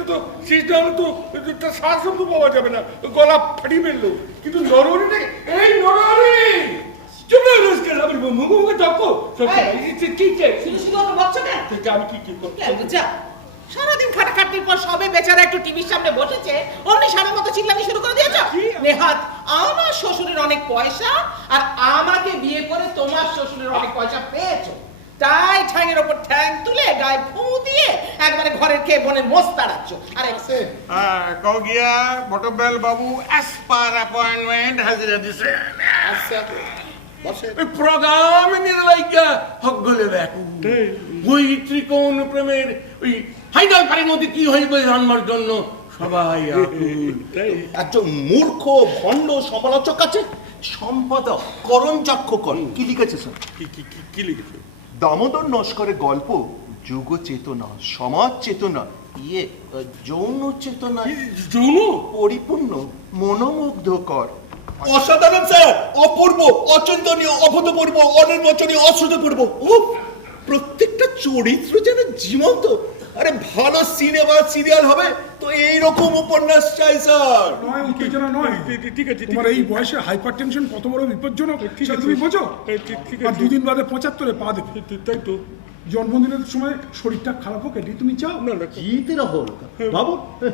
না তো শেষ না হলে তো তার শ্বাস পাওয়া যাবে না, গলা ফাটিয়ে ফেললো। কিন্তু নরহরিটাকে এই নরহরি চুপে রোজকার আমার মুখে দেখো কি আমি কি করছি? সারাদিন খাটাখাটির পর সবে বেচারা একটু টিভির সামনে বসেছে, অমনি সারের মতো চিল্লানি শুরু করে দিয়েছ। নেহাত আমার শ্বশুরের অনেক পয়সা আর আমাকে বিয়ে করে তোমার শ্বশুরের অনেক পয়সা পেয়েছো, তাই ঠ্যাঙের ওপর ঠ্যাং তুলে গায়ে ফু দিয়ে একবারে ঘরের খেয়ে বনের মোষ তাড়াচ্ছ। আরে কও গিয়া বটবেল বাবু as per appointment হাজিরা দিছে। প্রোগ্রাম নির্লাইকা হগলে দেখো ওই ত্রিকোণ প্রেমের ওই হাইদাল পাড়ির মধ্যে কি হইবে জানবার জন্য সবাই আকুল। একজন মূর্খ ভণ্ড সমালোচক আছে সম্পাদক করণ চক্ষকর কি লিখেছে স্যার? কি লিখেছে? দামোদর নস্করের গল্প যুগ চেতনা, সমাজ চেতনা, যৌন চেতনা যৌন পরিপূর্ণ, মনোমুগ্ধকর। অসাধারণ স্যার, অপূর্ব, অচিন্তনীয়, অভূতপূর্ব, অনির্বচনীয়, অশ্রুতপূর্ব। প্রত্যেকটা চরিত্র যেন জীবন্ত। আরে ভালো সিনেমা সিরিয়াল হবে তো এইরকম উপন্যাস চাই স্যার। নয় উত্তেজনা নয়, ঠিক আছে। তোমার এই বয়সে হাইপার টেনশন কত বড় বিপজ্জনক তুমি বোঝো? আর দুদিন বাদে 75-এ পা দেবে। তাই তো জন্মদিনের সময় শরীরটা খারাপ হোক এটি তুমি চাও? না জিতে রাখো বাবু,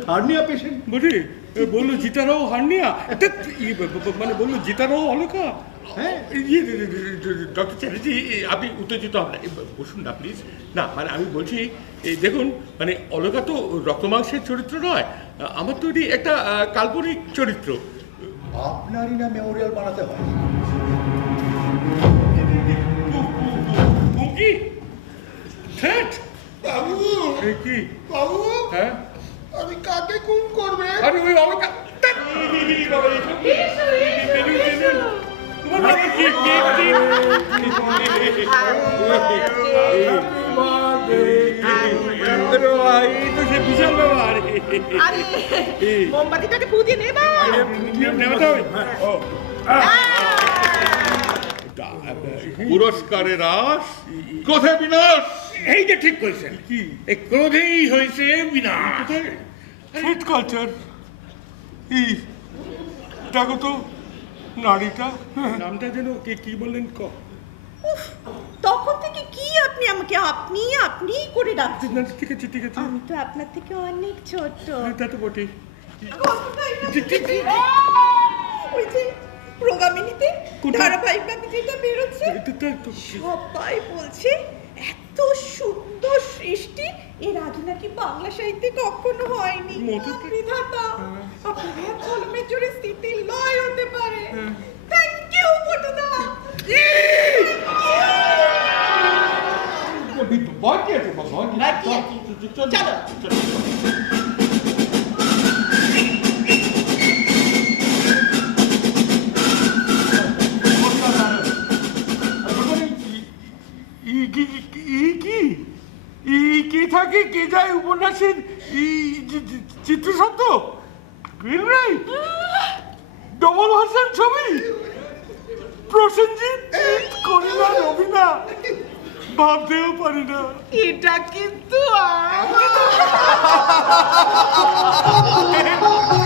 হার্নিয়া পেশেন্ট বুঝি বললো জিতারাও হার্নিয়া, মানে বললো জিতারাও অলকা। হ্যাঁ ডক্টর চ্যাটার্জি আপনি উত্তেজিত হন না, বসুন না প্লিজ। না মানে আমি বলছি এই দেখুন, মানে অলকা তো রক্তমাংসের চরিত্র নয়, আমার তৈরি একটা কাল্পনিক চরিত্র। আপনারই না মেমোরিয়াল বানাতে হয়। কি থ্রেট? বাবু কি বাবু, হ্যাঁ আমি কাকে খুন করবে? আরে ওই অলকা বিশাল ব্যাপার। মোমবাতিটাকে ফু দিয়ে নেবা। পুরস্কারের আশ কোথায় বিনাশ? এই যে ঠিক কইছেন, কি এই ক্রোধেই হয়েছে বিনাশ। Fit culture. এই দেখো তো নারীটা, নামটা যেন কি বললেন? তখন থেকে কি আপনি আমাকে আপনি আপনি করে ডাকছেন? ঠিক আছে ঠিক আছে, আমি তো আপনার থেকে অনেক ছোট। তা তো বটেই। ওই যে প্রোগ্রামিনীতে ধারাবাহিকভাবে যেটা বেরোচ্ছে, সবাই বলছে এত সুন্দর সৃষ্টি এর আগে নাকি বাংলা সাহিত্যে কখনো হয়নি। বিধাতা আপনার কলমের জোরে স্থিতি লয় হতে পারে। থ্যাংক ইউ পটুদা। কি থাকে কে যায় উপন্যাসের চিত্র শব্দ, ডবল ভার্সন ছবি, প্রসেনজিৎ করিনা রবিনা, ভাবতেও পারি না। এটা কিন্তু